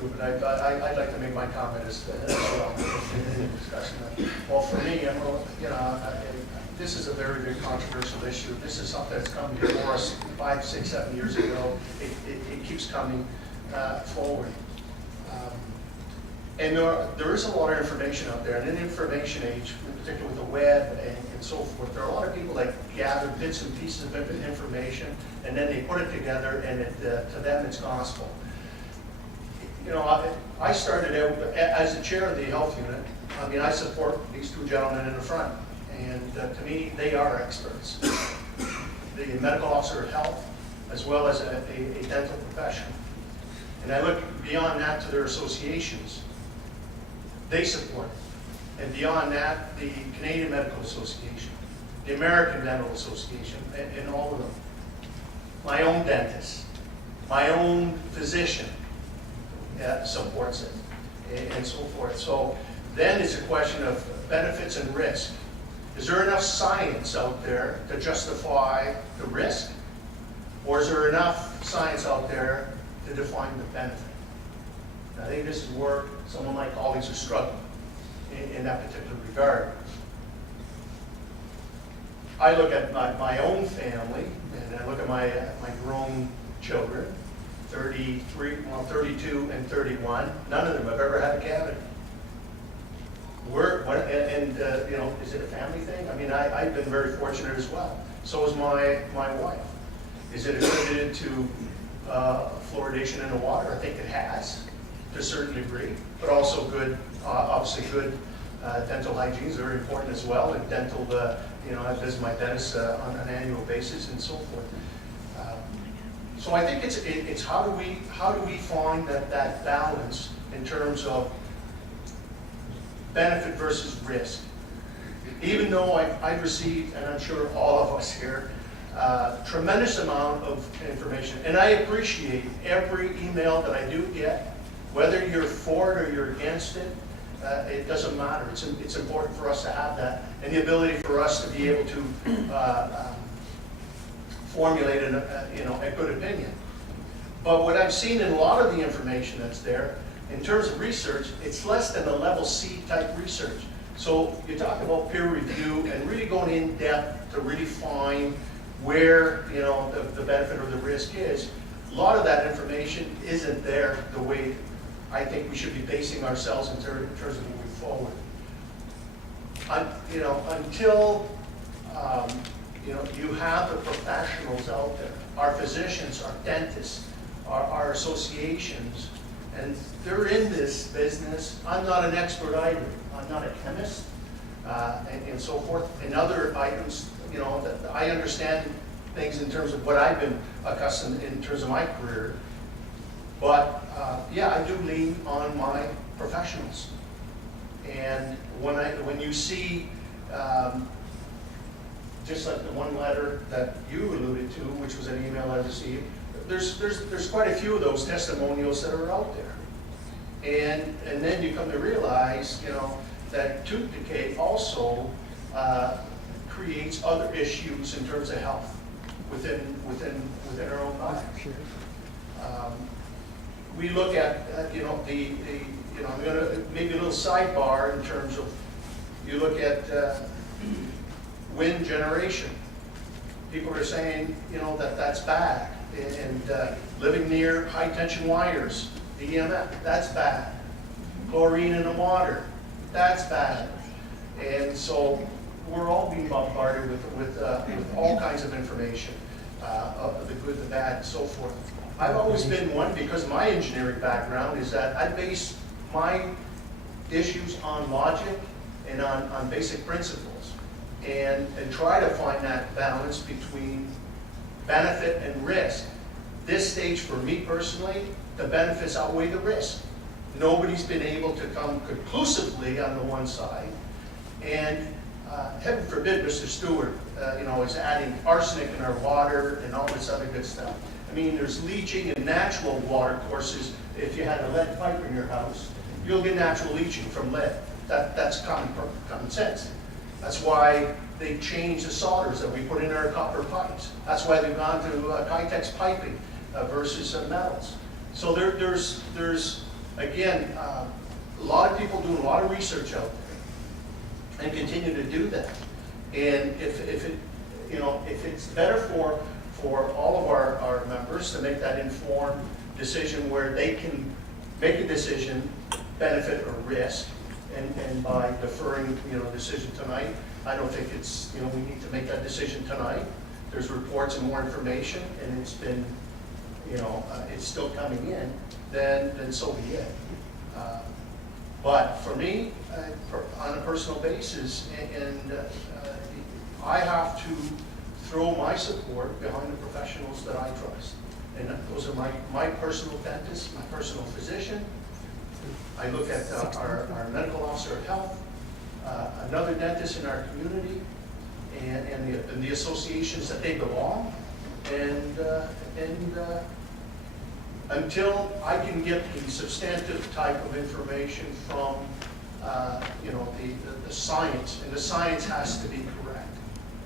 through, but I'd like to make my comment as well in the discussion. Well, for me, this is a very big controversial issue. This is something that's come before us 5, 6, 7 years ago. It keeps coming forward. And there is a lot of information out there, and in the information age, in particular with the web and so forth, there are a lot of people that gather bits and pieces of information, and then they put it together, and to them it's gospel. I started out as the chair of the health unit. I mean, I support these two gentlemen in the front, and to me, they are experts. The medical officer of health, as well as a dental professional. And I look beyond that to their associations. They support it. And beyond that, the Canadian Medical Association, the American Dental Association, and all of them. My own dentist, my own physician supports it, and so forth. So then it's a question of benefits and risk. Is there enough science out there to justify the risk? Or is there enough science out there to define the benefit? I think this is where some of my colleagues are struggling in that particular regard. I look at my own family, and I look at my grown children, 32 and 31. None of them have ever had a cavity. Is it a family thing? I mean, I've been very fortunate as well. So is my wife. Is it attributed to fluoridation in the water? I think it has, to a certain degree, but also good, obviously good dental hygiene is very important as well. And dental, I visit my dentist on an annual basis and so forth. So I think it's how do we find that balance in terms of benefit versus risk. Even though I've received, and I'm sure all of us here, tremendous amount of information, and I appreciate every email that I do get. Whether you're for it or you're against it, it doesn't matter. It's important for us to have that, and the ability for us to be able to formulate a good opinion. But what I've seen in a lot of the information that's there, in terms of research, it's less than a level C type research. So you talk about peer review and really going in depth to really find where the benefit or the risk is. A lot of that information isn't there the way I think we should be basing ourselves in terms of moving forward. Until you have the professionals out there, our physicians, our dentists, our associations, and they're in this business. I'm not an expert either. I'm not a chemist, and so forth. And other items, that I understand things in terms of what I've been accustomed in terms of my career. But I do lean on my professionals. And when you see, just like the one letter that you alluded to, which was an email I received, there's quite a few of those testimonials that are out there. And then you come to realize, that tooth decay also creates other issues in terms of health within our own body. We look at I'm going to maybe a little sidebar in terms of, you look at wind generation. People are saying that's bad, and living near high tension wires, the EMF, that's bad. Chlorine in the water, that's bad. And so we're all being bombarded with all kinds of information, of the good, the bad, and so forth. I've always been one, because my engineering background is that I base my issues on logic and on basic principles, and try to find that balance between benefit and risk. This stage, for me personally, the benefits outweigh the risk. Nobody's been able to come conclusively on the one side, and heaven forbid Mr. Stewart is adding arsenic in our water and all this other good stuff. I mean, there's leaching in natural water courses. If you had a lead pipe in your house, you'll get natural leaching from lead. That's common sense. That's why they changed the solders that we put in our copper pipes. That's why they've gone to Kytex piping versus metals. So there's again, a lot of people doing a lot of research out there and continue to do that. And if it, you know, if it's better for all of our members to make that informed decision where they can make a decision, benefit or risk, and by deferring, you know, decision tonight, I don't think it's, you know, we need to make that decision tonight. There's reports and more information, and it's been, you know, it's still coming in, then so be it. But for me, on a personal basis, and I have to throw my support behind the professionals that I trust. And those are my personal dentist, my personal physician. I look at our medical officer of health, another dentist in our community, and the associations that they belong. And until I can get the substantive type of information from, you know, the science, and the science has to be correct.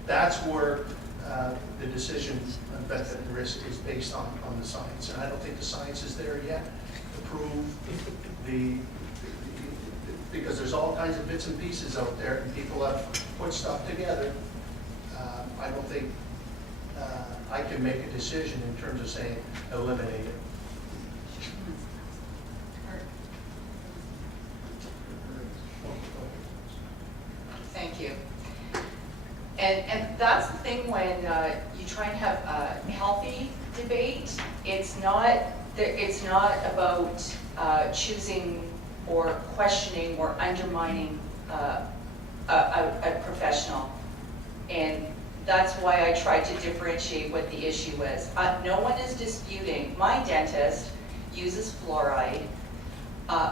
That's where the decision on benefit and risk is based on the science. And I don't think the science is there yet to prove because there's all kinds of bits and pieces out there, and people have put stuff together. I don't think I can make a decision in terms of saying eliminate it. Thank you. And that's the thing when you try and have a healthy debate. It's not about choosing or questioning or undermining a professional. And that's why I tried to differentiate what the issue was. No one is disputing. My dentist uses fluoride,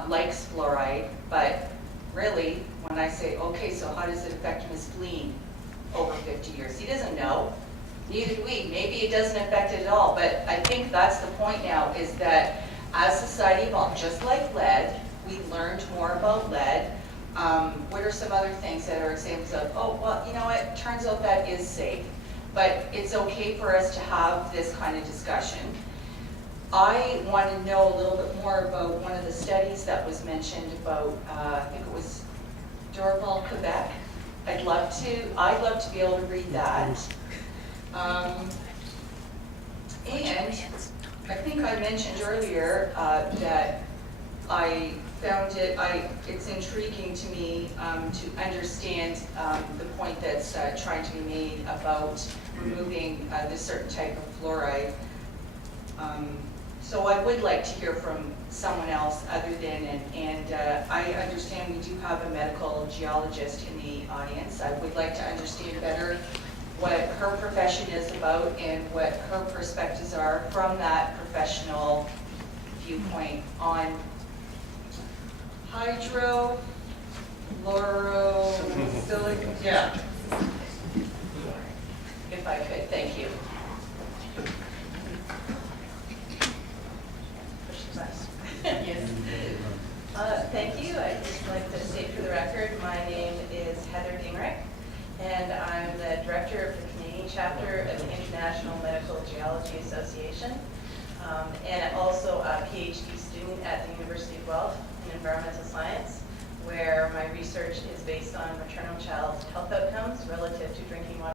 likes fluoride, but really, when I say, okay, so how does it affect my spleen over 50 years? He doesn't know. Neither do we. Maybe it doesn't affect it at all, but I think that's the point now, is that as society evolved, just like lead, we learned more about lead. What are some other things that are examples of, oh, well, you know what, turns out that is safe. But it's okay for us to have this kind of discussion. I want to know a little bit more about one of the studies that was mentioned about, I think it was Dorval, Quebec. I'd love to be able to read that. And I think I mentioned earlier that I found it's intriguing to me to understand the point that's trying to be made about removing this certain type of fluoride. So I would like to hear from someone else other than, and I understand we do have a medical geologist in the audience. I would like to understand better what her profession is about and what her perspectives are from that professional viewpoint on hydrofluorosilicate. Yeah. If I could, thank you. Yes. Thank you. I'd just like to state for the record, my name is Heather Dingrich, and I'm the director of the Canadian chapter of the International Medical Geology Association, and also a PhD student at the University of Guelph in environmental science, where my research is based on maternal-child health outcomes relative to drinking water.